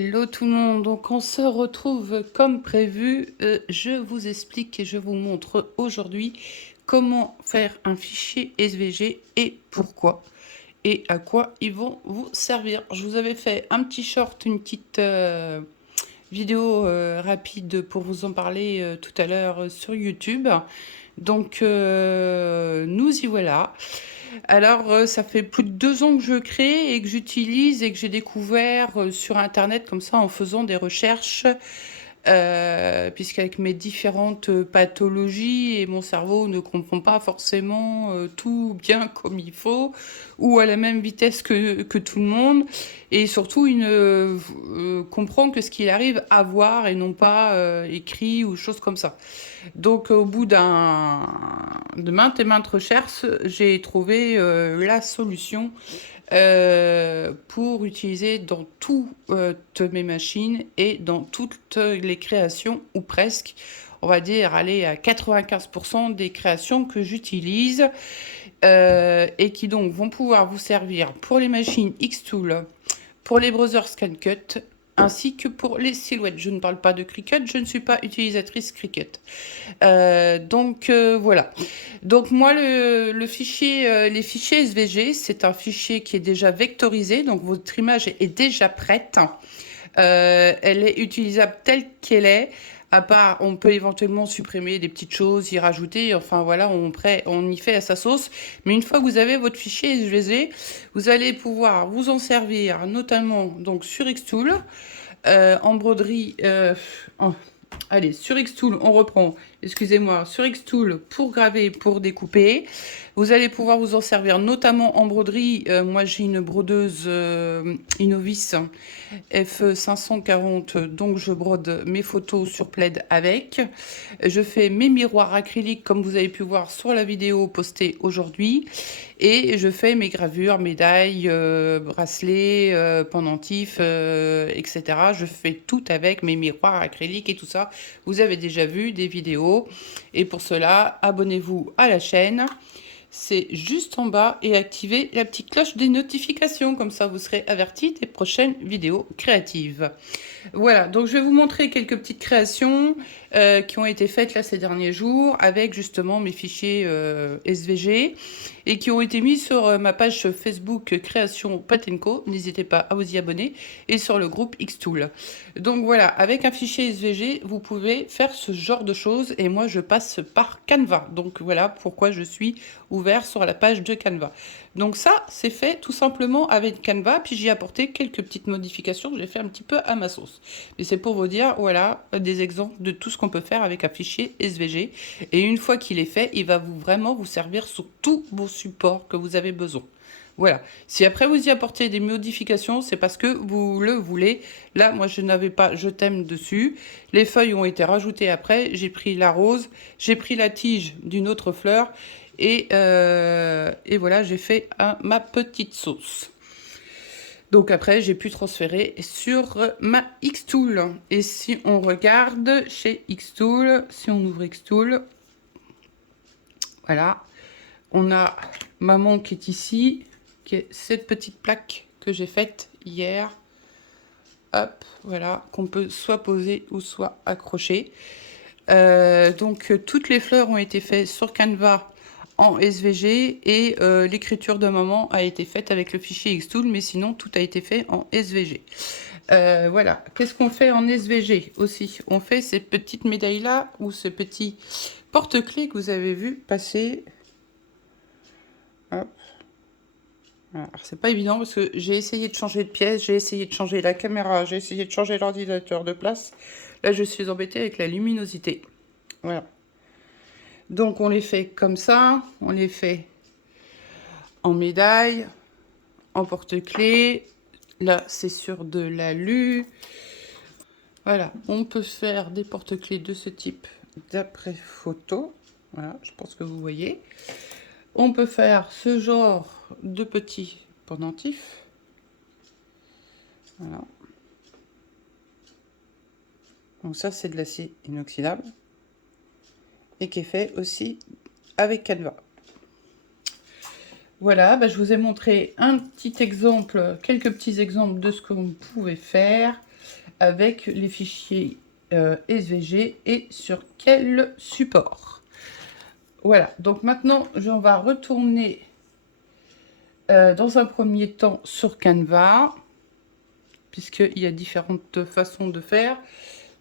Hello tout le monde, donc on se retrouve comme prévu. Je vous explique et je vous montre aujourd'hui comment faire un fichier SVG et pourquoi et à quoi ils vont vous servir. Je vous avais fait un petit short, une petite vidéo rapide pour vous en parler tout à l'heure sur YouTube. Donc nous y voilà. Alors, ça fait plus de 2 ans que je crée et que j'utilise et que j'ai découvert sur Internet comme ça en faisant des recherches, puisqu'avec mes différentes pathologies et mon cerveau ne comprend pas forcément tout bien comme il faut ou à la même vitesse que tout le monde et surtout il ne comprend que ce qu'il arrive à voir et non pas écrit ou choses comme ça. Donc, au bout de maintes et maintes recherches, j'ai trouvé la solution pour utiliser dans toutes mes machines et dans toutes les créations, ou presque, on va dire, aller à 95% des créations que j'utilise et qui donc vont pouvoir vous servir pour les machines Xtool, pour les browsers ScanCut, ainsi que pour les silhouettes. Je ne parle pas de Cricut, je ne suis pas utilisatrice Cricut. Voilà. Donc moi, le fichier, les fichiers SVG, c'est un fichier qui est déjà vectorisé, donc votre image est déjà prête. Elle est utilisable telle qu'elle est. À part, on peut éventuellement supprimer des petites choses, y rajouter. Enfin voilà, on y fait à sa sauce. Mais une fois que vous avez votre fichier SVG, vous allez pouvoir vous en servir, notamment donc sur Xtool, en broderie. Allez, sur Xtool, on reprend. Excusez-moi, sur Xtool pour graver, pour découper. Vous allez pouvoir vous en servir, notamment en broderie. Moi, j'ai une brodeuse Innovis F540, donc je brode mes photos sur plaid avec. Je fais mes miroirs acryliques, comme vous avez pu voir sur la vidéo postée aujourd'hui. Et je fais mes gravures, médailles, bracelets, pendentifs, etc. Je fais tout avec mes miroirs acryliques et tout ça. Vous avez déjà vu des vidéos. Et pour cela, abonnez-vous à la chaîne. C'est juste en bas et activez la petite cloche des notifications. Comme ça, vous serez averti des prochaines vidéos créatives. Voilà, donc je vais vous montrer quelques petites créations qui ont été faites là ces derniers jours avec justement mes fichiers SVG et qui ont été mis sur ma page Facebook Création Patenco. N'hésitez pas à vous y abonner et sur le groupe Xtool. Donc voilà, avec un fichier SVG, vous pouvez faire ce genre de choses et moi je passe par Canva. Donc voilà pourquoi je suis ouvert sur la page de Canva. Donc ça, c'est fait tout simplement avec Canva, puis j'y ai apporté quelques petites modifications que j'ai fait un petit peu à ma sauce. Mais c'est pour vous dire, voilà, des exemples de tout ce qu'on peut faire avec un fichier SVG. Et une fois qu'il est fait, il va vraiment vous servir sur tous vos supports que vous avez besoin. Voilà. Si après vous y apportez des modifications, c'est parce que vous le voulez. Là, moi, je n'avais pas je t'aime dessus. Les feuilles ont été rajoutées après. J'ai pris la rose, j'ai pris la tige d'une autre fleur. Et voilà, j'ai fait ma petite sauce. Donc après, j'ai pu transférer sur ma Xtool. Et si on regarde chez Xtool, si on ouvre Xtool, voilà, on a maman qui est ici, qui est cette petite plaque que j'ai faite hier. Hop, voilà, qu'on peut soit poser ou soit accrocher. Donc toutes les fleurs ont été faites sur Canva en SVG et l'écriture de maman a été faite avec le fichier Xtool, mais sinon tout a été fait en SVG. Voilà, qu'est-ce qu'on fait en SVG aussi? On fait ces petites médailles là ou ces petits porte-clés que vous avez vu passer. Hop. Alors c'est pas évident parce que j'ai essayé de changer de pièce, j'ai essayé de changer la caméra, j'ai essayé de changer l'ordinateur de place. Là je suis embêtée avec la luminosité. Voilà. Donc on les fait comme ça, on les fait en médaille, en porte-clés. Là c'est sur de l'alu. Voilà, on peut faire des porte-clés de ce type d'après photo. Voilà, je pense que vous voyez. On peut faire ce genre de petits pendentifs. Voilà. Donc ça c'est de l'acier inoxydable et qui est fait aussi avec Canva. Voilà, bah, je vous ai montré un petit exemple, quelques petits exemples de ce qu'on pouvait faire. avec les fichiers SVG et sur quel support. Voilà, donc maintenant, on va retourner dans un premier temps sur Canva, puisqu'il y a différentes façons de faire.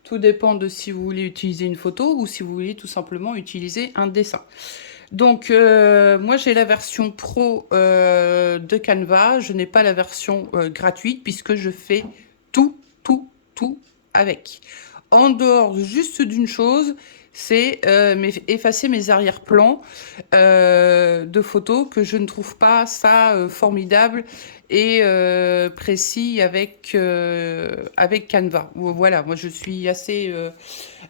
Tout dépend de si vous voulez utiliser une photo ou si vous voulez tout simplement utiliser un dessin. Donc, moi, j'ai la version pro de Canva. Je n'ai pas la version gratuite puisque je fais tout avec. En dehors juste d'une chose, c'est effacer mes arrière-plans de photos que je ne trouve pas ça formidable et précis avec Canva. Voilà, moi je suis assez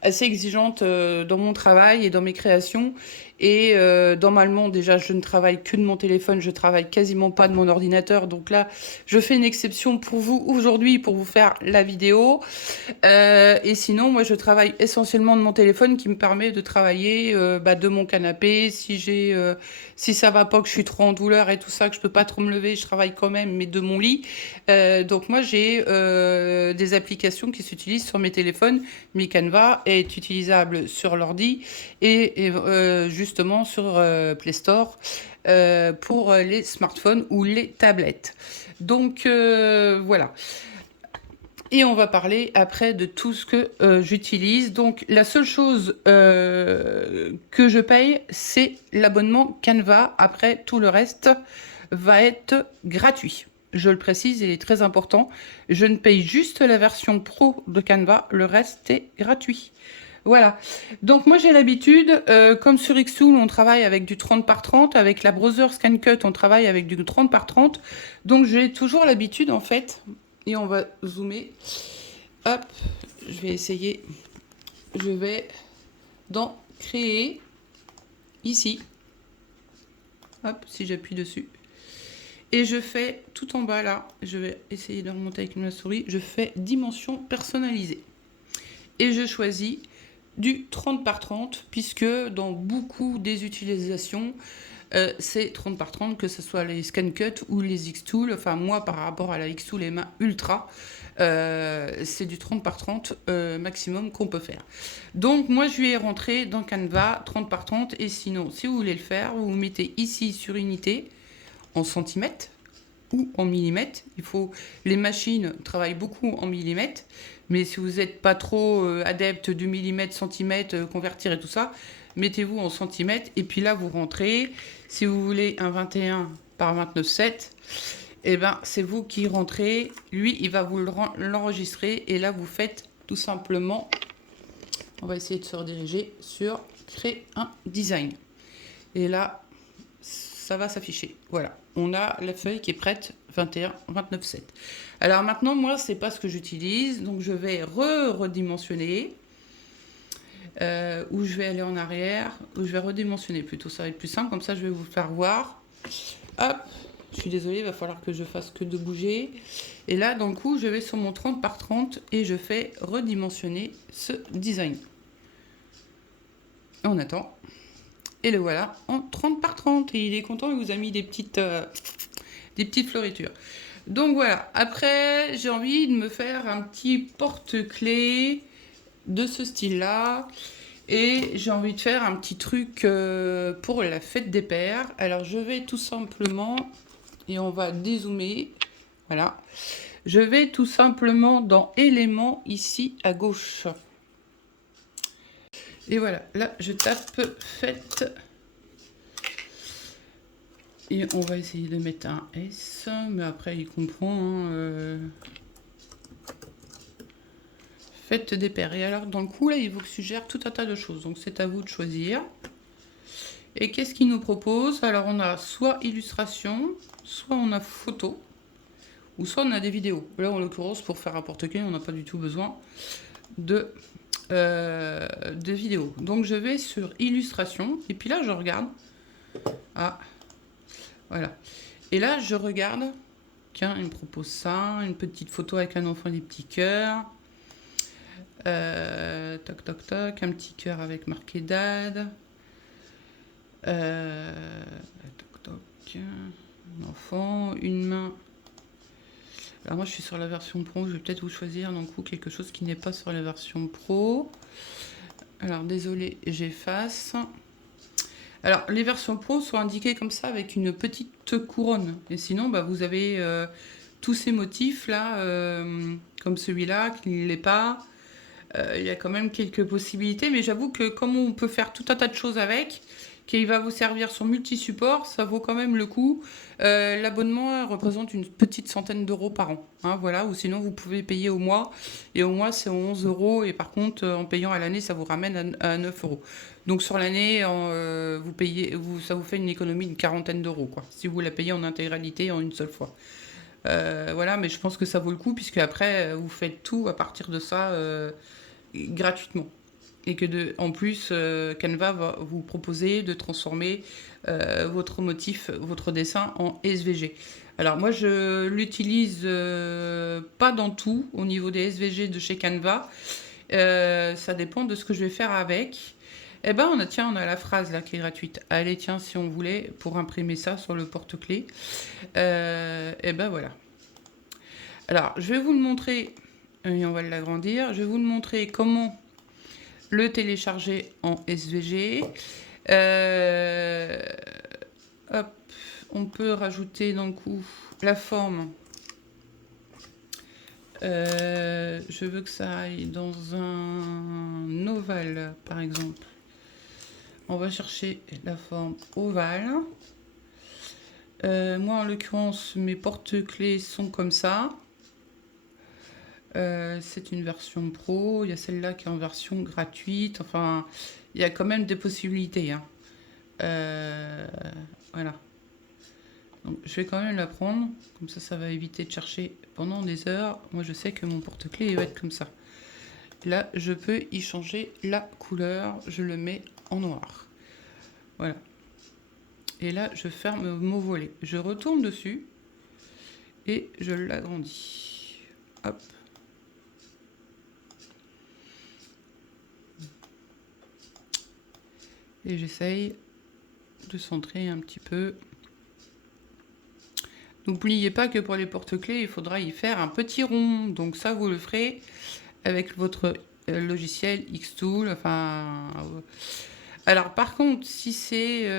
exigeante dans mon travail et dans mes créations. Et normalement, déjà, je ne travaille que de mon téléphone, je travaille quasiment pas de mon ordinateur. Donc là, je fais une exception pour vous aujourd'hui pour vous faire la vidéo. Et sinon, moi, je travaille essentiellement de mon téléphone qui me permet de travailler de mon canapé. Si ça va pas, que je suis trop en douleur et tout ça, que je peux pas trop me lever, je travaille quand même, mais de mon lit. Donc moi, j'ai des applications qui s'utilisent sur mes téléphones. Mi Canva est utilisable sur l'ordi et justement sur Play Store pour les smartphones ou les tablettes. Donc voilà. Et on va parler après de tout ce que j'utilise. Donc la seule chose que je paye, c'est l'abonnement Canva. Après, tout le reste va être gratuit. Je le précise, il est très important. Je ne paye juste la version pro de Canva. Le reste est gratuit. Voilà. Donc moi j'ai l'habitude, comme sur Xtool, on travaille avec du 30 par 30. Avec la browser ScanCut, on travaille avec du 30 par 30. Donc j'ai toujours l'habitude en fait... Et on va zoomer. Hop, je vais essayer. Je vais dans créer ici. Hop, si j'appuie dessus. Et je fais tout en bas là. Je vais essayer de remonter avec ma souris. Je fais dimension personnalisée. Et je choisis du 30 par 30 puisque dans beaucoup des utilisations, c'est 30 par 30, que ce soit les ScanCut ou les Xtool. Enfin, moi, par rapport à la Xtool et ma Ultra, c'est du 30 par 30 maximum qu'on peut faire. Donc, moi, je lui ai rentré dans Canva 30 par 30. Et sinon, si vous voulez le faire, vous mettez ici sur unité en centimètres ou en millimètres. Les machines travaillent beaucoup en millimètres. Mais si vous n'êtes pas trop adepte du millimètre, centimètre, convertir et tout ça, mettez-vous en centimètres. Et puis là, vous rentrez. Si vous voulez un 21 par 29,7, eh ben, c'est vous qui rentrez. Lui, il va vous l'enregistrer. Et là, vous faites tout simplement... On va essayer de se rediriger sur créer un design. Et là, ça va s'afficher. Voilà. On a la feuille qui est prête, 21, 29,7. Alors maintenant, moi, c'est pas ce que j'utilise. Donc, je vais redimensionner. Où je vais aller en arrière, où je vais redimensionner plutôt, ça va être plus simple, comme ça je vais vous faire voir. Hop, je suis désolée, il va falloir que je fasse que de bouger. Et là, d'un coup, je vais sur mon 30 par 30 et je fais redimensionner ce design. On attend. Et le voilà en 30 par 30. Et il est content, il vous a mis des petites fleuritures. Donc voilà, après, j'ai envie de me faire un petit porte-clés de ce style-là. Et j'ai envie de faire un petit truc pour la fête des pères. Alors, je vais tout simplement... Et on va dézoomer. Voilà. Je vais tout simplement dans éléments ici à gauche. Et voilà. Là, je tape fête. Et on va essayer de mettre un S. Mais après, il comprend... Hein, fête des pères. Et alors, dans le coup, là, il vous suggère tout un tas de choses. Donc, c'est à vous de choisir. Et qu'est-ce qu'il nous propose? Alors, on a soit illustration, soit on a photo, ou soit on a des vidéos. Là, en l'occurrence, pour faire un porte-clés, on n'a pas du tout besoin de vidéos. Donc, je vais sur illustration. Et puis là, je regarde. Ah, voilà. Et là, je regarde. Tiens, il me propose ça. Une petite photo avec un enfant et des petits cœurs. Toc, toc, toc. Un petit cœur avec marqué dad. Toc, toc. Un enfant. Une main Alors moi je suis sur la version pro, je vais peut-être vous choisir d'un coup quelque chose qui n'est pas sur la version pro. Alors désolé, j'efface. Alors les versions pro sont indiquées comme ça avec une petite couronne. Et sinon bah, vous avez tous ces motifs là, comme celui-là qui ne l'est pas. Il y a quand même quelques possibilités, mais j'avoue que comme on peut faire tout un tas de choses avec, qu'il va vous servir sur multi-support, ça vaut quand même le coup. L'abonnement représente une petite centaine d'euros par an. Hein, voilà, ou sinon vous pouvez payer au mois. Et au mois, c'est 11 euros. Et par contre, en payant à l'année, ça vous ramène à 9 euros. Donc sur l'année, vous payez, ça vous fait une économie d'une quarantaine d'euros, quoi, si vous la payez en intégralité en une seule fois. Voilà, mais je pense que ça vaut le coup, puisque après, vous faites tout à partir de ça gratuitement. Et que en plus, Canva va vous proposer de transformer votre motif, votre dessin en SVG. Alors moi, je l'utilise pas dans tout au niveau des SVG de chez Canva. Ça dépend de ce que je vais faire avec. Eh ben, on a la phrase là qui est gratuite. Allez, tiens, si on voulait, pour imprimer ça sur le porte-clés. Eh ben voilà. Alors, je vais vous le montrer, et on va l'agrandir. Je vais vous le montrer comment le télécharger en SVG. Hop, on peut rajouter d'un coup la forme. Je veux que ça aille dans un ovale, par exemple. On va chercher la forme ovale. Moi, en l'occurrence, mes porte-clés sont comme ça. C'est une version pro. Il y a celle-là qui est en version gratuite. Enfin, il y a quand même des possibilités. Hein. Voilà. Donc, je vais quand même la prendre. Comme ça va éviter de chercher pendant des heures. Moi, je sais que mon porte-clés va être comme ça. Là, je peux y changer la couleur. Je le mets en noir. Voilà. Et là, je ferme mon volet. Je retourne dessus. Et je l'agrandis. Hop. Et j'essaye de centrer un petit peu. N'oubliez pas que pour les porte-clés, il faudra y faire un petit rond. Donc ça, vous le ferez avec votre logiciel Xtool. Enfin, alors par contre, si c'est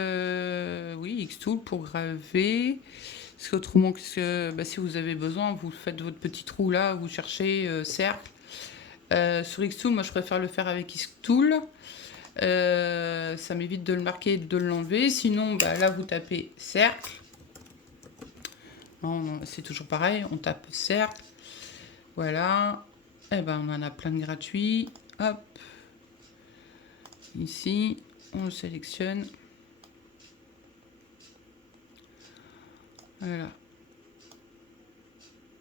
oui, Xtool pour graver, parce qu'autrement, bah, si vous avez besoin, vous faites votre petit trou là, vous cherchez cercle. Sur Xtool, moi je préfère le faire avec Xtool. Ça m'évite de le marquer et de l'enlever. Sinon, bah, là, vous tapez cercle. Non, c'est toujours pareil. On tape cercle. Voilà. Et ben, on en a plein de gratuits. Hop. Ici, on le sélectionne. Voilà.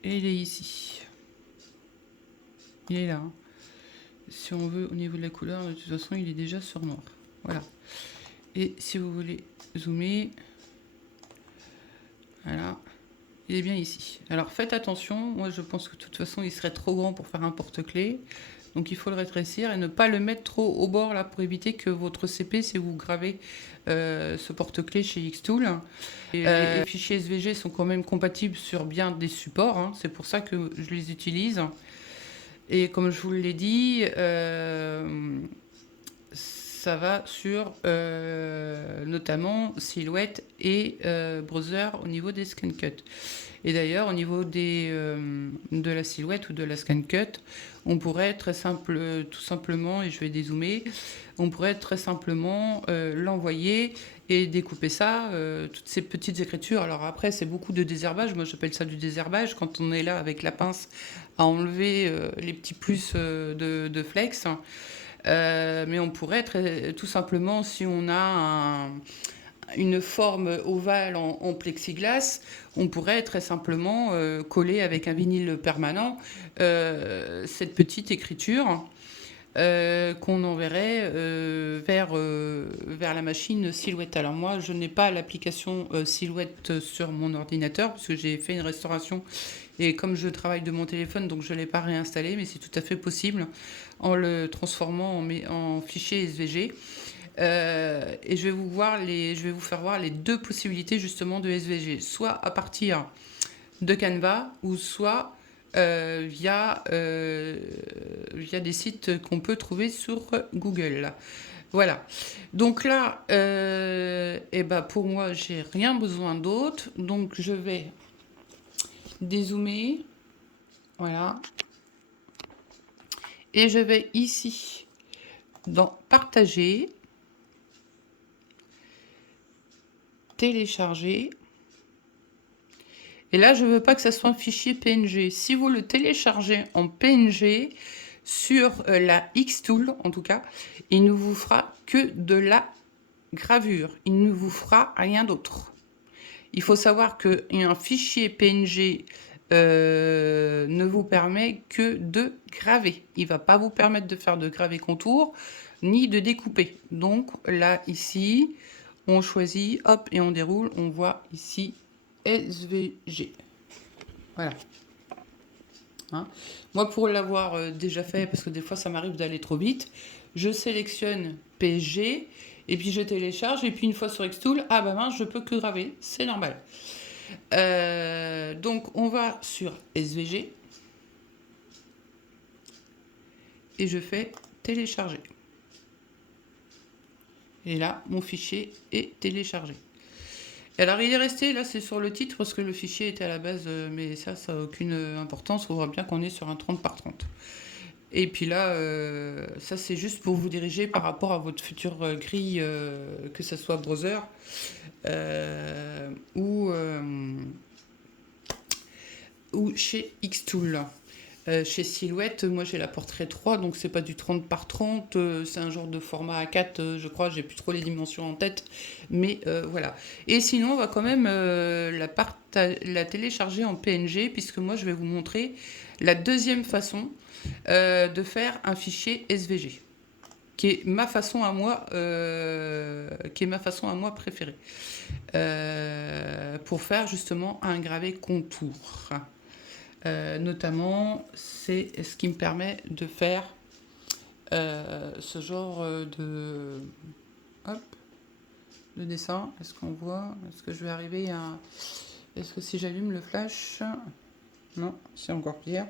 Et il est ici. Il est là. Hein. Si on veut, au niveau de la couleur, de toute façon, il est déjà sur noir. Voilà. Et si vous voulez zoomer, voilà, il est bien ici. Alors faites attention, moi je pense que de toute façon il serait trop grand pour faire un porte-clés. Donc il faut le rétrécir et ne pas le mettre trop au bord là pour éviter que votre CP, si vous gravez ce porte-clés chez Xtool. Les fichiers SVG sont quand même compatibles sur bien des supports, hein, c'est pour ça que je les utilise. Et comme je vous l'ai dit, ça va sur notamment Silhouette et Browser au niveau des scan cuts. Et d'ailleurs, au niveau de la Silhouette ou de la scan cut, on pourrait tout simplement, et je vais dézoomer, on pourrait très simplement l'envoyer et découper ça, toutes ces petites écritures. Alors après, c'est beaucoup de désherbage. Moi, j'appelle ça du désherbage. Quand on est là avec la pince à enlever les petits plus de flex. Mais on pourrait tout simplement, si on a une forme ovale en plexiglas, on pourrait très simplement coller avec un vinyle permanent cette petite écriture qu'on enverrait vers la machine Silhouette. Alors moi, je n'ai pas l'application Silhouette sur mon ordinateur puisque j'ai fait une restauration et comme je travaille de mon téléphone, donc je ne l'ai pas réinstallé, mais c'est tout à fait possible en le transformant en fichier SVG. Et je vais vous faire voir les deux possibilités justement de SVG. Soit à partir de Canva ou soit via des sites qu'on peut trouver sur Google. Voilà. Donc là, et ben pour moi, j'ai rien besoin d'autre. Donc je vais dézoomer. Voilà. Et je vais ici dans partager, télécharger. Et là, je ne veux pas que ça soit un fichier PNG. Si vous le téléchargez en PNG sur la Xtool, en tout cas, il ne vous fera que de la gravure. Il ne vous fera rien d'autre. Il faut savoir qu'un fichier PNG ne vous permet que de graver. Il ne va pas vous permettre de faire de graver contour ni de découper. Donc là, ici, on choisit, hop, et on déroule. On voit ici SVG. Voilà. Hein. Moi, pour l'avoir déjà fait, parce que des fois, ça m'arrive d'aller trop vite, je sélectionne PSG, et puis je télécharge, et puis une fois sur Xtool, ah bah mince, je peux que graver, c'est normal. Donc, on va sur SVG, et je fais télécharger. Et là, mon fichier est téléchargé. Alors, il est resté, là, c'est sur le titre, parce que le fichier était à la base, mais ça n'a aucune importance. On voit bien qu'on est sur un 30 par 30. Et puis là, ça, c'est juste pour vous diriger par rapport à votre future grille, que ce soit browser ou chez Xtool. Chez Silhouette, moi j'ai la Portrait 3, donc c'est pas du 30 par 30, c'est un genre de format A4, je crois, j'ai plus trop les dimensions en tête, mais voilà. Et sinon, on va quand même la télécharger en PNG, puisque moi je vais vous montrer la deuxième façon de faire un fichier SVG, qui est ma façon à moi, préférée, pour faire justement un gravé contour. Notamment, c'est ce qui me permet de faire ce genre hop, de dessin. Est-ce qu'on voit? Est-ce que je vais arriver à... Est-ce que si j'allume le flash... Non, c'est encore pire.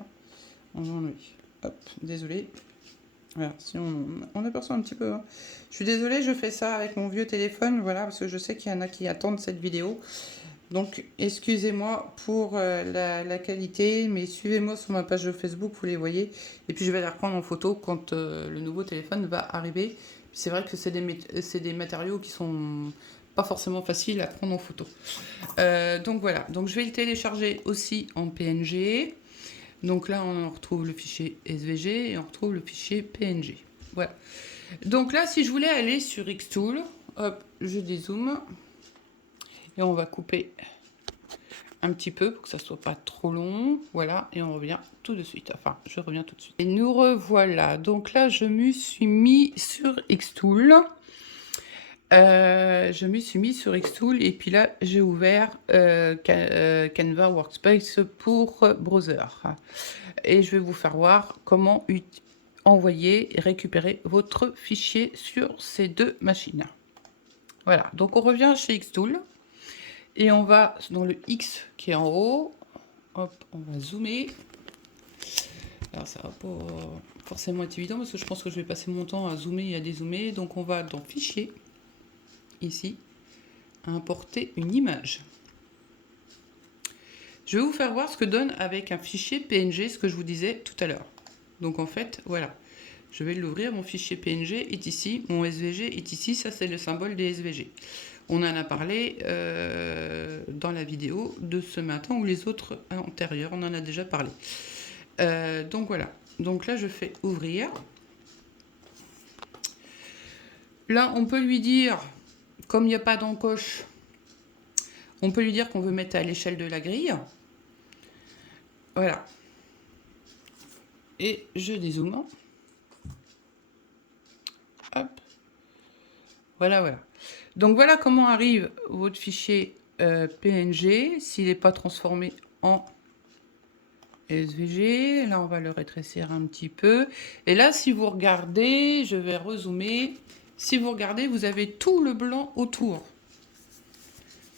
On ennuie. Hop, désolé. Voilà, si on aperçoit un petit peu. Hein. Je suis désolée, je fais ça avec mon vieux téléphone, voilà, parce que je sais qu'il y en a qui attendent cette vidéo. Donc, excusez-moi pour la qualité, mais suivez-moi sur ma page de Facebook, vous les voyez. Et puis, je vais la reprendre en photo quand le nouveau téléphone va arriver. C'est vrai que c'est des matériaux qui sont pas forcément faciles à prendre en photo. Donc, voilà. Donc, je vais le télécharger aussi en PNG. Donc là, on retrouve le fichier SVG et on retrouve le fichier PNG. Voilà. Donc là, si je voulais aller sur Xtool, hop, je dézoome. Et on va couper un petit peu pour que ça soit pas trop long. Voilà, et on revient tout de suite. Enfin, je reviens tout de suite. Et nous revoilà. Donc là, je me suis mis sur Xtool. Et puis là, j'ai ouvert Canva Workspace pour browser. Et je vais vous faire voir comment envoyer et récupérer votre fichier sur ces deux machines. Voilà, donc on revient chez Xtool. Et on va dans le X qui est en haut. Hop, on va zoomer. Alors ça va pas forcément être évident parce que je pense que je vais passer mon temps à zoomer et à dézoomer. Donc on va dans Fichier, ici, importer une image. Je vais vous faire voir ce que donne avec un fichier PNG, ce que je vous disais tout à l'heure. Donc en fait, voilà. Je vais l'ouvrir, mon fichier PNG est ici, mon SVG est ici, ça c'est le symbole des SVG. On en a parlé dans la vidéo de ce matin ou les autres antérieures, on en a déjà parlé. Donc voilà, donc là je fais ouvrir. Là on peut lui dire, comme il n'y a pas d'encoche, on peut lui dire qu'on veut mettre à l'échelle de la grille. Voilà. Et je dézoome. Hop. Voilà, voilà. Donc voilà comment arrive votre fichier PNG s'il n'est pas transformé en SVG. Là, on va le rétrécir un petit peu. Et là, si vous regardez, je vais rezoomer. Si vous regardez, vous avez tout le blanc autour.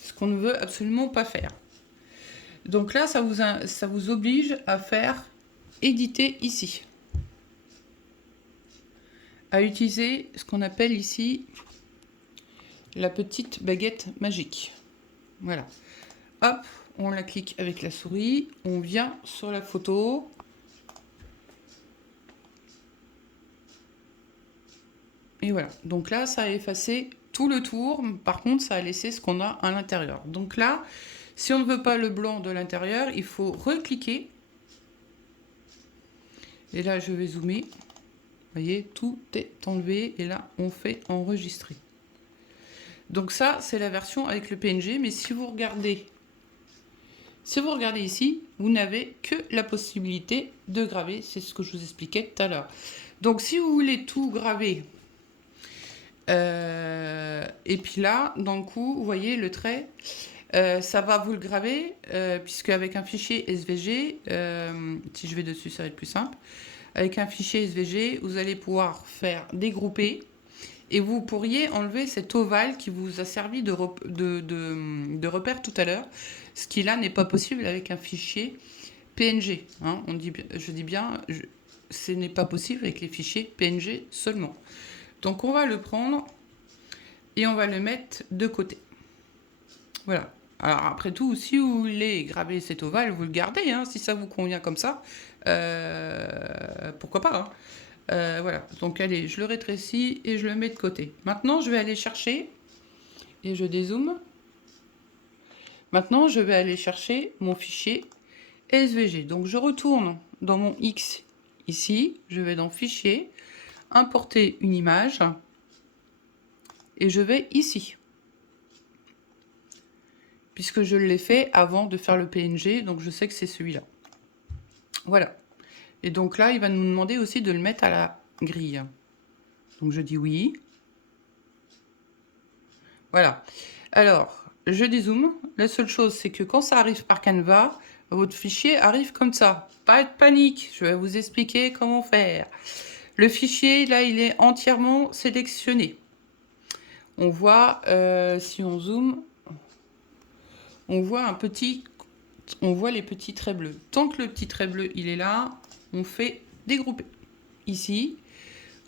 Ce qu'on ne veut absolument pas faire. Donc là, ça vous oblige à faire éditer ici. À utiliser ce qu'on appelle ici la petite baguette magique. Voilà. Hop, on la clique avec la souris, on vient sur la photo. Et voilà. Donc là, ça a effacé tout le tour. Par contre, ça a laissé ce qu'on a à l'intérieur. Donc là, si on ne veut pas le blanc de l'intérieur, il faut recliquer. Et là, je vais zoomer. Vous voyez, tout est enlevé. Et là, on fait enregistrer. Donc ça, c'est la version avec le PNG. Mais si vous regardez ici, vous n'avez que la possibilité de graver. C'est ce que je vous expliquais tout à l'heure. Donc si vous voulez tout graver, et puis là, dans le coup, vous voyez le trait, ça va vous le graver, puisque avec un fichier SVG, si je vais dessus, ça va être plus simple. Avec un fichier SVG, vous allez pouvoir faire dégrouper et vous pourriez enlever cet ovale qui vous a servi de repère tout à l'heure, ce qui là n'est pas possible avec un fichier PNG. Hein, je dis bien, ce n'est pas possible avec les fichiers PNG seulement. Donc on va le prendre et on va le mettre de côté. Voilà. Alors après tout, si vous voulez graver cet ovale, vous le gardez, hein, si ça vous convient comme ça. Pourquoi pas, hein. Voilà. Donc allez, je le rétrécis et je le mets de côté. Maintenant, je vais aller chercher, et je dézoome. Maintenant, je vais aller chercher mon fichier SVG. Donc je retourne dans mon X ici, je vais dans Fichier, importer une image, et je vais ici. Puisque je l'ai fait avant de faire le PNG, donc je sais que c'est celui-là. Voilà. Et donc là, il va nous demander aussi de le mettre à la grille. Donc je dis oui. Voilà. Alors, je dézoome. La seule chose, c'est que quand ça arrive par Canva, votre fichier arrive comme ça. Pas de panique, je vais vous expliquer comment faire. Le fichier, là, il est entièrement sélectionné. On voit, si on zoome, on voit on voit les petits traits bleus. Tant que le petit trait bleu, il est là, on fait dégrouper. Ici,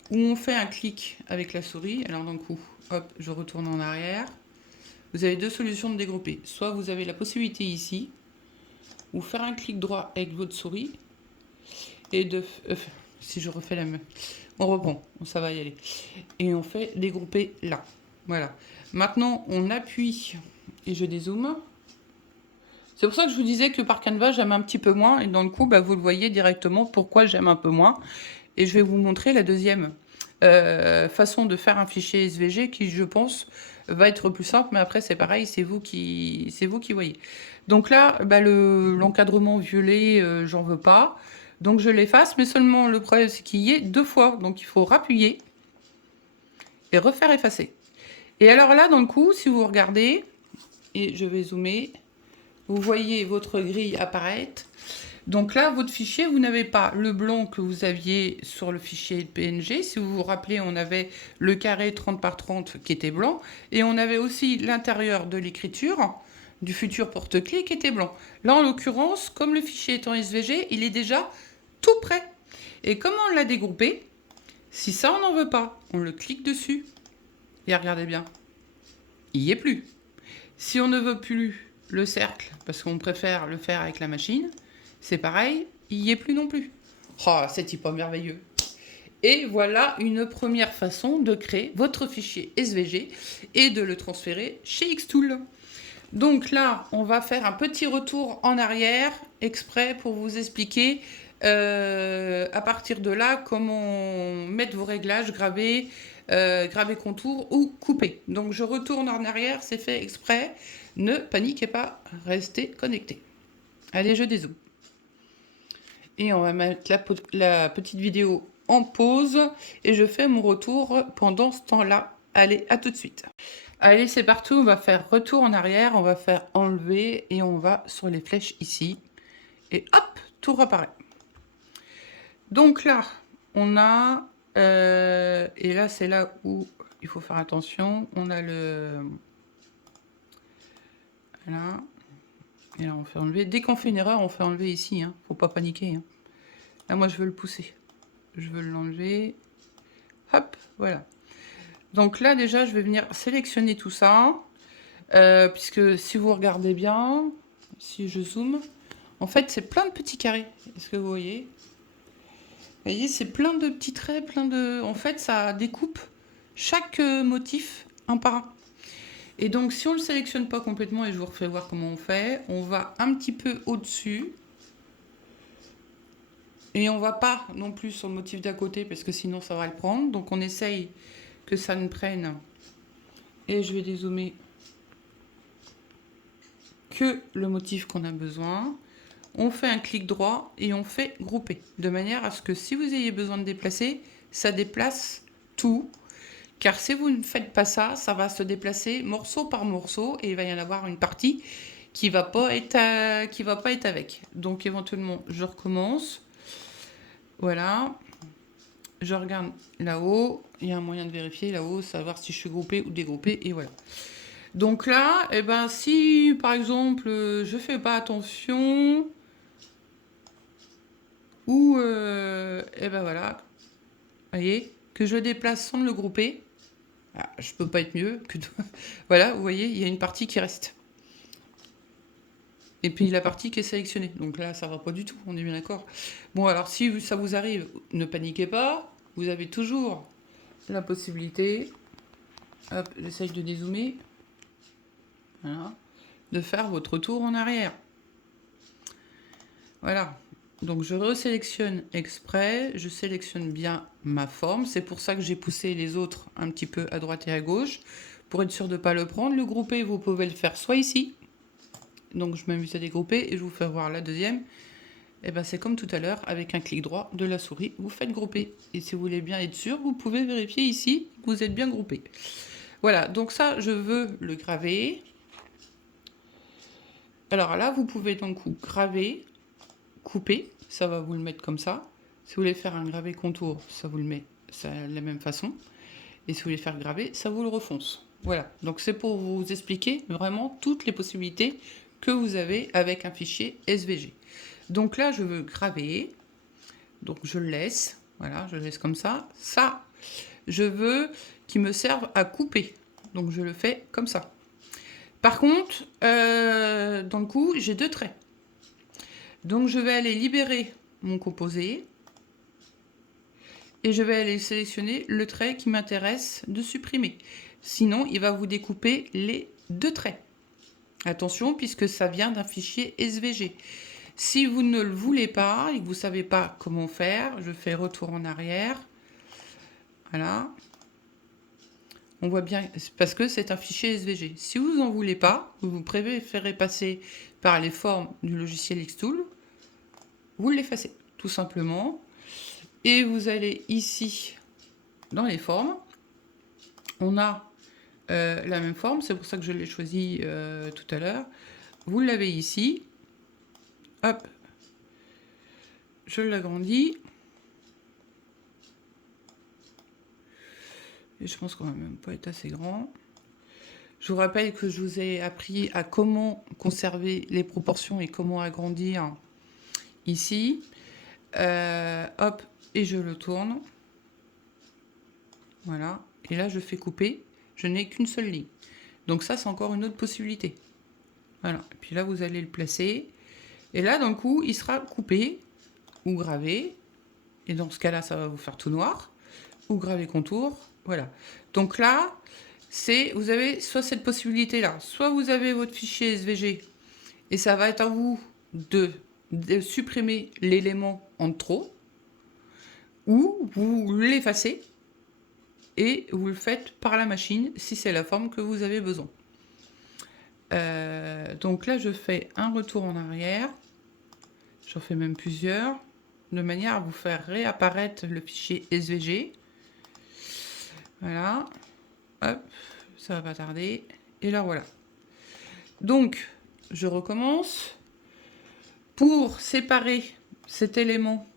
où on fait un clic avec la souris. Alors d'un coup, hop, je retourne en arrière. Vous avez deux solutions de dégrouper. Soit vous avez la possibilité ici, ou faire un clic droit avec votre souris, et si je refais la même, on reprend, ça va y aller. Et on fait dégrouper là. Voilà. Maintenant, on appuie, et je dézoome. C'est pour ça que je vous disais que par Canva, j'aime un petit peu moins. Et dans le coup, bah, vous le voyez directement pourquoi j'aime un peu moins. Et je vais vous montrer la deuxième façon de faire un fichier SVG qui, je pense, va être plus simple. Mais après, c'est pareil, c'est vous qui voyez. Donc là, bah, l'encadrement violet, j'en veux pas. Donc je l'efface, mais seulement le problème, c'est qu'il y ait deux fois. Donc il faut rappuyer et refaire effacer. Et alors là, dans le coup, si vous regardez, et je vais zoomer, vous voyez votre grille apparaître. Donc là, votre fichier, vous n'avez pas le blanc que vous aviez sur le fichier PNG. Si vous vous rappelez, on avait le carré 30 par 30 qui était blanc. Et on avait aussi l'intérieur de l'écriture du futur porte-clés qui était blanc. Là, en l'occurrence, comme le fichier est en SVG, il est déjà tout prêt. Et comment on l'a dégroupé? Si ça, on n'en veut pas, on le clique dessus. Et regardez bien, il n'y est plus. Si on ne veut plus le cercle, parce qu'on préfère le faire avec la machine, c'est pareil, il n'y est plus non plus. Oh, c'est pas merveilleux. Et voilà une première façon de créer votre fichier SVG et de le transférer chez Xtool. Donc là, on va faire un petit retour en arrière, exprès pour vous expliquer à partir de là comment mettre vos réglages, graver contour ou couper. Donc je retourne en arrière, c'est fait exprès. Ne paniquez pas, restez connectés. Allez, je dézoome. Et on va mettre la petite vidéo en pause et je fais mon retour pendant ce temps-là. Allez, à tout de suite. Allez, c'est parti, on va faire retour en arrière, on va faire enlever et on va sur les flèches ici. Et hop, tout reparaît. Donc là, on a... et là, c'est là où il faut faire attention. On a le... Voilà. Et là, on fait enlever. Dès qu'on fait une erreur, on fait enlever ici. Hein. Faut pas paniquer. Hein. Là, moi, je veux le pousser. Je veux l'enlever. Hop, voilà. Donc là, déjà, je vais venir sélectionner tout ça. Puisque si vous regardez bien, si je zoome, en fait, c'est plein de petits carrés. Est-ce que vous voyez? Vous voyez, c'est plein de petits traits, plein de... En fait, ça découpe chaque motif un par un. Et donc, si on ne le sélectionne pas complètement, et je vous refais voir comment on fait, on va un petit peu au-dessus. Et on va pas non plus sur le motif d'à côté, parce que sinon, ça va le prendre. Donc, on essaye que ça ne prenne. Et je vais dézoomer que le motif qu'on a besoin. On fait un clic droit et on fait grouper. De manière à ce que si vous ayez besoin de déplacer, ça déplace tout. Car si vous ne faites pas ça, ça va se déplacer morceau par morceau et il va y en avoir une partie qui va pas être avec. Donc éventuellement, je recommence. Voilà. Je regarde là-haut. Il y a un moyen de vérifier là-haut, savoir si je suis groupée ou dégroupée. Et voilà. Donc là, eh ben, si par exemple, je fais pas attention, ou eh ben voilà, voyez, que je le déplace sans le grouper, ah, je peux pas être mieux que voilà, vous voyez, il y a une partie qui reste. Et puis la partie qui est sélectionnée. Donc là, ça va pas du tout, on est bien d'accord. Bon, alors si ça vous arrive, ne paniquez pas, vous avez toujours la possibilité, hop, j'essaye de dézoomer, voilà, de faire votre tour en arrière. Voilà. Donc je resélectionne exprès, je sélectionne bien ma forme. C'est pour ça que j'ai poussé les autres un petit peu à droite et à gauche, pour être sûr de ne pas le prendre. Le grouper, vous pouvez le faire soit ici. Donc je m'amuse à dégrouper et je vous fais voir la deuxième. Et ben c'est comme tout à l'heure, avec un clic droit de la souris, vous faites grouper. Et si vous voulez bien être sûr, vous pouvez vérifier ici que vous êtes bien groupé. Voilà, donc ça, je veux le graver. Alors là, vous pouvez donc graver, couper, ça va vous le mettre comme ça. Si vous voulez faire un gravé contour, ça vous le met de la même façon. Et si vous voulez faire graver, ça vous le refonce. Voilà, donc c'est pour vous expliquer vraiment toutes les possibilités que vous avez avec un fichier SVG. Donc là, je veux graver, donc je le laisse, voilà, je le laisse comme ça. Ça, je veux qu'il me serve à couper, donc je le fais comme ça. Par contre, dans le coup, j'ai deux traits. Donc je vais aller libérer mon composé et je vais aller sélectionner le trait qui m'intéresse de supprimer. Sinon, il va vous découper les deux traits. Attention, puisque ça vient d'un fichier SVG. Si vous ne le voulez pas et que vous ne savez pas comment faire, je fais retour en arrière. Voilà. On voit bien, parce que c'est un fichier SVG. Si vous n'en voulez pas, vous préférez passer par les formes du logiciel Xtool, vous l'effacez, tout simplement. Et vous allez ici, dans les formes. On a la même forme, c'est pour ça que je l'ai choisi tout à l'heure. Vous l'avez ici. Hop. Je l'agrandis. Et je pense qu'on va même pas être assez grand. Je vous rappelle que je vous ai appris à comment conserver les proportions et comment agrandir ici. Hop, et je le tourne. Voilà. Et là, je fais couper. Je n'ai qu'une seule ligne. Donc ça, c'est encore une autre possibilité. Voilà. Et puis là, vous allez le placer. Et là, d'un coup, il sera coupé ou gravé. Et dans ce cas-là, ça va vous faire tout noir. Ou gravé contour. Voilà. Donc là, vous avez soit cette possibilité-là. Soit vous avez votre fichier SVG. Et ça va être à vous de supprimer l'élément en trop. Ou vous l'effacez. Et vous le faites par la machine si c'est la forme que vous avez besoin. Donc là, je fais un retour en arrière. J'en fais même plusieurs, de manière à vous faire réapparaître le fichier SVG. Voilà. Hop, ça va pas tarder. Et là, voilà. Donc, je recommence. Pour séparer cet élément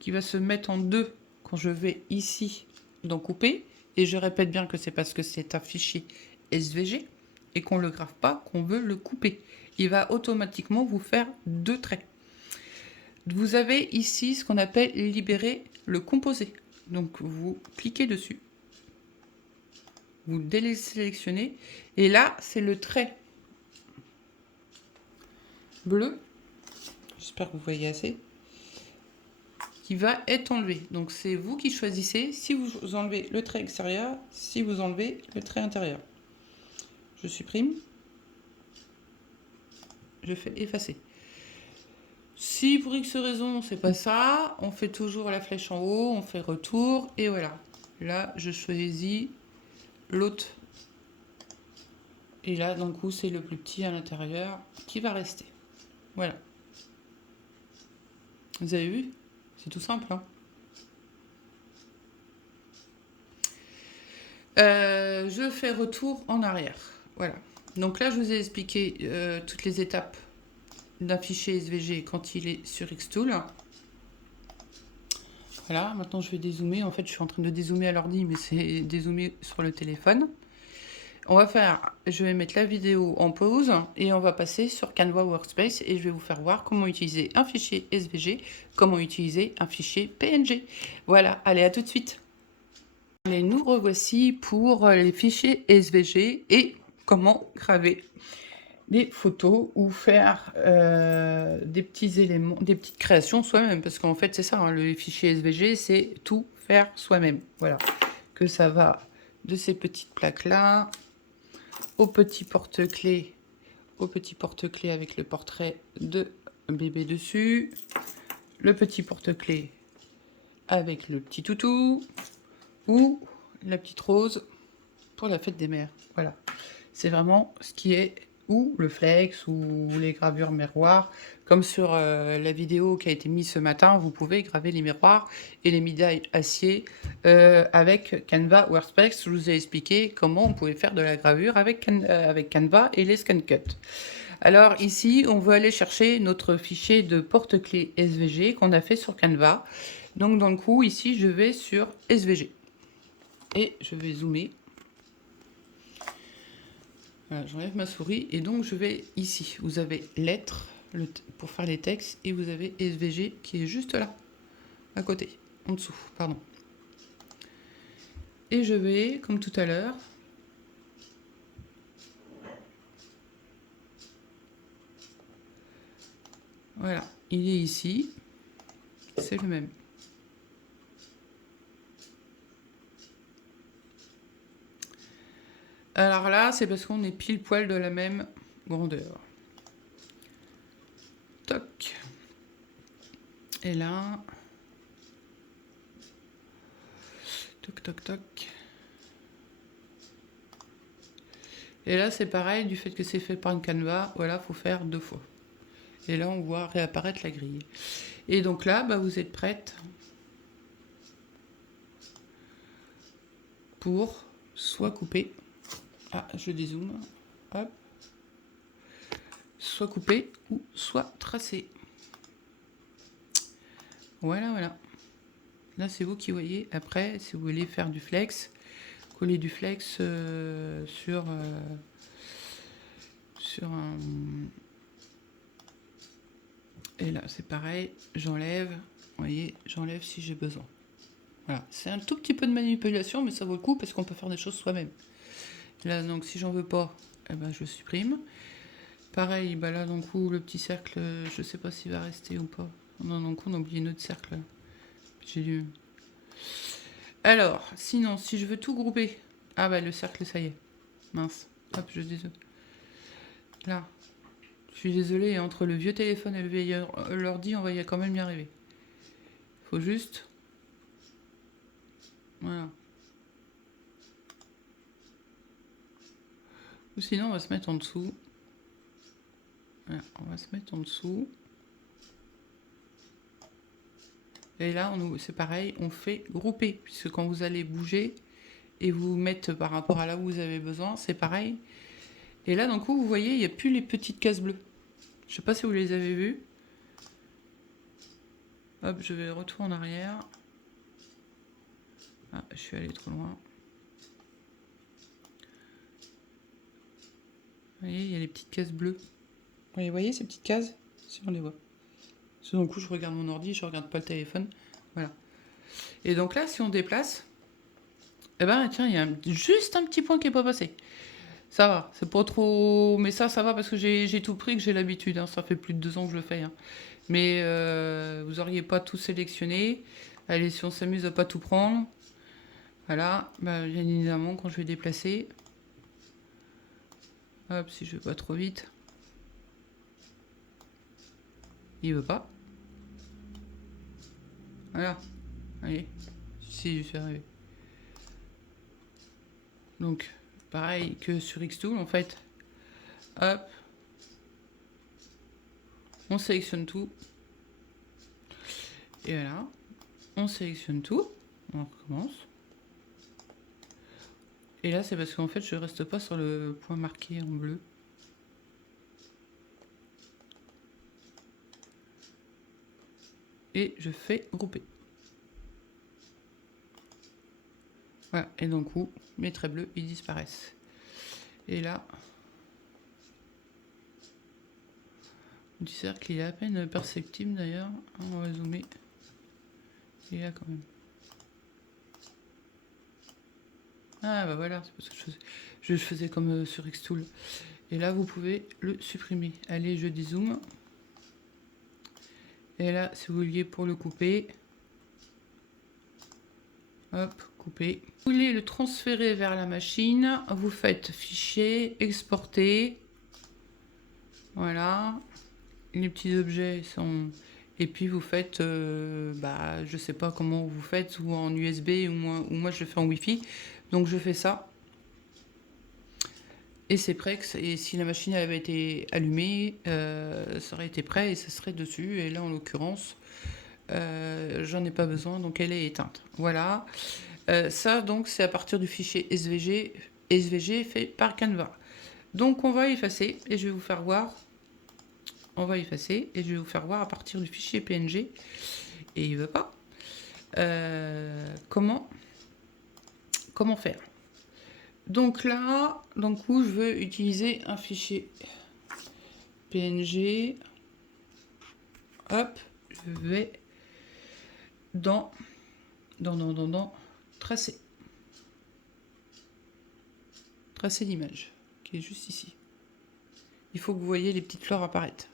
qui va se mettre en deux quand je vais ici dans couper, et je répète bien que c'est parce que c'est un fichier SVG et qu'on ne le grave pas qu'on veut le couper. il va automatiquement vous faire 2 traits. Vous avez ici ce qu'on appelle libérer le composé. Donc vous cliquez dessus, vous désélectionnez, et là c'est le trait bleu, j'espère que vous voyez assez, qui va être enlevé. Donc c'est vous qui choisissez si vous enlevez le trait extérieur, si vous enlevez le trait intérieur. Je supprime, je fais effacer. Si pour X raison c'est pas ça, on fait toujours la flèche en haut, on fait retour, et voilà. Là je choisis l'autre. Et là d'un coup c'est le plus petit à l'intérieur qui va rester. Voilà. Vous avez vu? C'est tout simple, hein. Je fais retour en arrière. Voilà. Donc là, je vous ai expliqué toutes les étapes d'un fichier SVG quand il est sur Xtool. Voilà, maintenant je vais dézoomer. En fait, je suis en train de dézoomer à l'ordi, mais c'est dézoomer sur le téléphone. Je vais mettre la vidéo en pause et on va passer sur Canva Workspace et je vais vous faire voir comment utiliser un fichier SVG, comment utiliser un fichier PNG. Voilà, allez, à tout de suite. Allez, nous revoici pour les fichiers SVG et comment graver des photos ou faire des petits éléments, des petites créations soi-même. Parce qu'en fait, c'est ça, hein, le fichier SVG, c'est tout faire soi-même. Voilà, que ça va de ces petites plaques-là au petit porte-clés, avec le portrait de bébé dessus, le petit porte-clés avec le petit toutou, ou la petite rose pour la fête des mères. Voilà, c'est vraiment ce qui est, ou le flex, ou les gravures miroirs, comme sur la vidéo qui a été mise ce matin, vous pouvez graver les miroirs et les médailles acier avec Canva Workspace. Je vous ai expliqué comment on pouvait faire de la gravure avec Canva et les ScanCut. Alors ici, on veut aller chercher notre fichier de porte-clés SVG qu'on a fait sur Canva. Donc dans le coup, ici, je vais sur SVG. Et je vais zoomer. Voilà, j'enlève ma souris et donc je vais ici. Vous avez lettres pour faire les textes et vous avez SVG qui est juste là, à côté, en dessous, pardon. Et je vais, comme tout à l'heure, voilà, il est ici, c'est le même. Alors là, c'est parce qu'on est pile poil de la même grandeur. Toc. Et là... Toc, toc, toc. Et là, c'est pareil, du fait que c'est fait par une Canva, voilà, faut faire 2 fois. Et là, on voit réapparaître la grille. Et donc là, bah, vous êtes prête pour soit couper... Ah, je dézoome. Hop. Soit couper ou soit tracer. Voilà, voilà. Là, c'est vous qui voyez. Après, si vous voulez faire du flex, coller du flex sur un... Et là, c'est pareil. J'enlève. Vous voyez, j'enlève si j'ai besoin. Voilà. C'est un tout petit peu de manipulation, mais ça vaut le coup parce qu'on peut faire des choses soi-même. Là, donc, si j'en veux pas, eh ben, je supprime. Pareil, bah là, donc, le petit cercle, je sais pas s'il va rester ou pas. Non, donc, on a oublié notre cercle. J'ai dû... Alors, sinon, si je veux tout grouper... Ah bah, le cercle, ça y est. Mince. Hop, je désolé. Là. Je suis désolée, entre le vieux téléphone et le vieil ordi, on va quand même y arriver. Faut juste... Voilà. Ou sinon, on va se mettre en dessous. Voilà, on va se mettre en dessous. Et là, c'est pareil, on fait grouper. Puisque quand vous allez bouger et vous mettre par rapport à là où vous avez besoin, c'est pareil. Et là, d'un coup, vous voyez, il n'y a plus les petites cases bleues. Je sais pas si vous les avez vues. Hop, je vais retourner en arrière. Ah, je suis allé trop loin. Vous voyez, il y a les petites cases bleues. Vous voyez ces petites cases? Si on les voit. Parce que d'un coup, je regarde mon ordi, je regarde pas le téléphone. Voilà. Et donc là, si on déplace, eh ben tiens, il y a juste un petit point qui est pas passé. Ça va, c'est pas trop... Mais ça va parce que j'ai tout pris, que j'ai l'habitude. Hein. Ça fait plus de 2 ans que je le fais. Hein. Mais vous auriez pas tout sélectionné. Allez, si on s'amuse à pas tout prendre. Voilà, bah, bien évidemment, quand je vais déplacer... Hop, si je vais pas trop vite... Il veut pas. Voilà. Allez. Si, je suis arrivé. Donc, pareil que sur Xtool, en fait. Hop. On sélectionne tout. Et voilà. On sélectionne tout. On recommence. Et là, c'est parce qu'en fait, je reste pas sur le point marqué en bleu. Et je fais grouper. Voilà. Et d'un coup, mes traits bleus, ils disparaissent. Et là, du cercle, il est à peine perceptible d'ailleurs. On va zoomer. Il est là quand même. Ah bah voilà, c'est parce que je faisais comme sur Xtool. Et là, vous pouvez le supprimer. Allez, je dézoome. Et là, si vous vouliez pour le couper, hop, couper. Vous voulez le transférer vers la machine, vous faites fichier, exporter. Voilà. Les petits objets sont... Et puis vous faites, bah, je sais pas comment vous faites, ou en USB, ou moi je le fais en Wi-Fi. Donc je fais ça. Et c'est prêt. Et si la machine avait été allumée, ça aurait été prêt et ça serait dessus. Et là, en l'occurrence, j'en ai pas besoin, donc elle est éteinte. Voilà. Ça, donc, c'est à partir du fichier SVG fait par Canva. Donc, on va effacer et je vais vous faire voir. On va effacer et je vais vous faire voir à partir du fichier PNG. Et il veut pas. Comment faire? Donc là, d'un coup, je veux utiliser un fichier PNG. Hop, je vais dans tracer. Tracer l'image, qui est juste ici. Il faut que vous voyez les petites fleurs apparaître.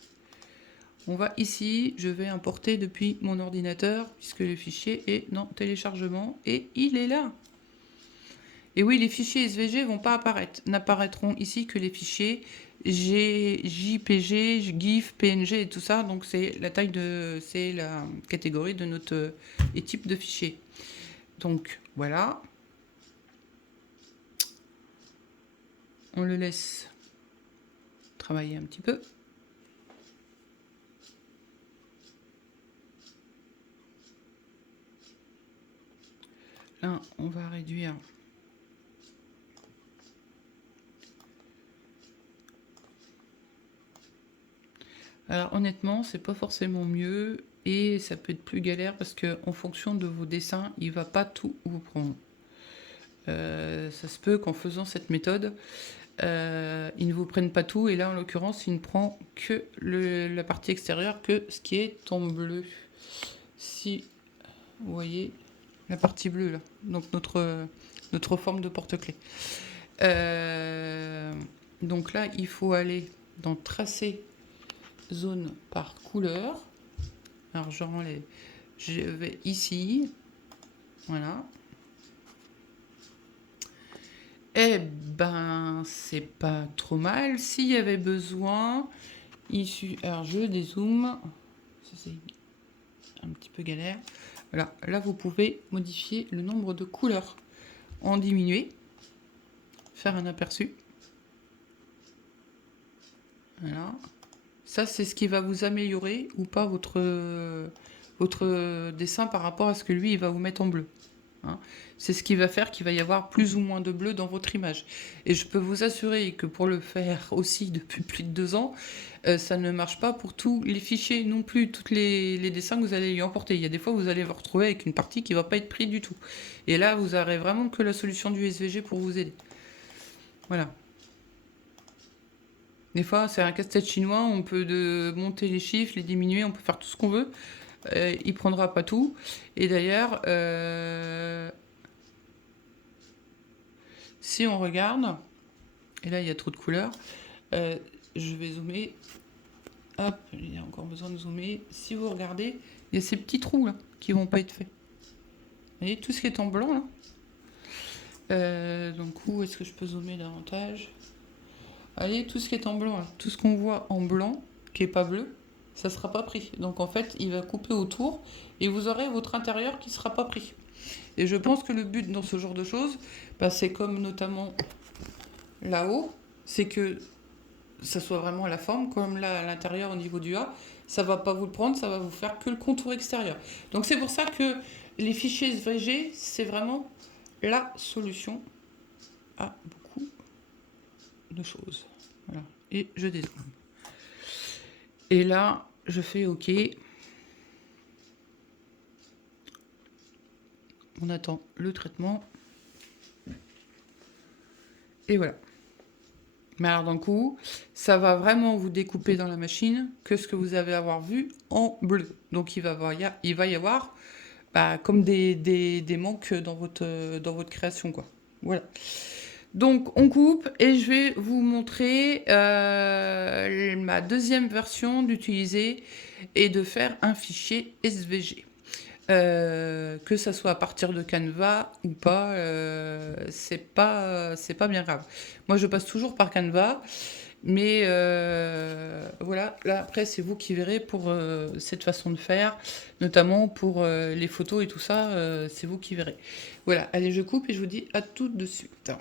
On va ici, je vais importer depuis mon ordinateur, puisque le fichier est dans téléchargement, et il est là. Et oui, les fichiers SVG vont pas apparaître. N'apparaîtront ici que les fichiers JPG, GIF, PNG et tout ça. Donc c'est la taille de, c'est la catégorie de notre type de fichier. Donc voilà. On le laisse travailler un petit peu. Là, on va réduire. Alors honnêtement, c'est pas forcément mieux et ça peut être plus galère parce que en fonction de vos dessins, il va pas tout vous prendre. Ça se peut qu'en faisant cette méthode, il ne vous prenne pas tout et là en l'occurrence, il ne prend que la partie extérieure, que ce qui est en bleu. Si vous voyez la partie bleue là, donc notre forme de porte-clés. Donc là, il faut aller dans tracer zone par couleur. Alors je vais ici, voilà. Eh ben, c'est pas trop mal. S'il y avait besoin, alors je dézoome. Ça c'est un petit peu galère. Voilà, là vous pouvez modifier le nombre de couleurs, en diminuer, faire un aperçu. Voilà. Ça, c'est ce qui va vous améliorer ou pas votre dessin par rapport à ce que lui, il va vous mettre en bleu. Hein. C'est ce qui va faire qu'il va y avoir plus ou moins de bleu dans votre image. Et je peux vous assurer que pour le faire aussi depuis plus de 2 ans, ça ne marche pas pour tous les fichiers non plus, tous les dessins que vous allez lui emporter. Il y a des fois, vous allez vous retrouver avec une partie qui ne va pas être prise du tout. Et là, vous n'aurez vraiment que la solution du SVG pour vous aider. Voilà. Des fois, c'est un casse-tête chinois, on peut monter les chiffres, les diminuer, on peut faire tout ce qu'on veut. Il prendra pas tout. Et d'ailleurs, si on regarde, et là il y a trop de couleurs, je vais zoomer. Hop, il y a encore besoin de zoomer. Si vous regardez, il y a ces petits trous là qui vont pas être faits. Vous voyez, tout ce qui est en blanc là. Donc où est-ce que je peux zoomer davantage? Allez, tout ce qui est en blanc, là, tout ce qu'on voit en blanc, qui est pas bleu, ça sera pas pris. Donc en fait, il va couper autour et vous aurez votre intérieur qui sera pas pris. Et je pense que le but dans ce genre de choses, bah, c'est comme notamment là-haut, c'est que ça soit vraiment la forme, comme là à l'intérieur au niveau du A, ça va pas vous le prendre, ça va vous faire que le contour extérieur. Donc c'est pour ça que les fichiers SVG, c'est vraiment la solution à beaucoup de choses. Voilà. Et je dézoome. Et là, je fais OK. On attend le traitement. Et voilà. Mais alors d'un coup, ça va vraiment vous découper dans la machine que ce que vous avez avoir vu en bleu. Donc il va y avoir comme des manques dans votre création, quoi. Voilà. Donc on coupe et je vais vous montrer ma deuxième version d'utiliser et de faire un fichier SVG. Que ça soit à partir de Canva ou pas, c'est pas bien grave. Moi, je passe toujours par Canva, mais voilà. Là, après, c'est vous qui verrez pour cette façon de faire, notamment pour les photos et tout ça, c'est vous qui verrez. Voilà. Allez, je coupe et je vous dis à tout de suite.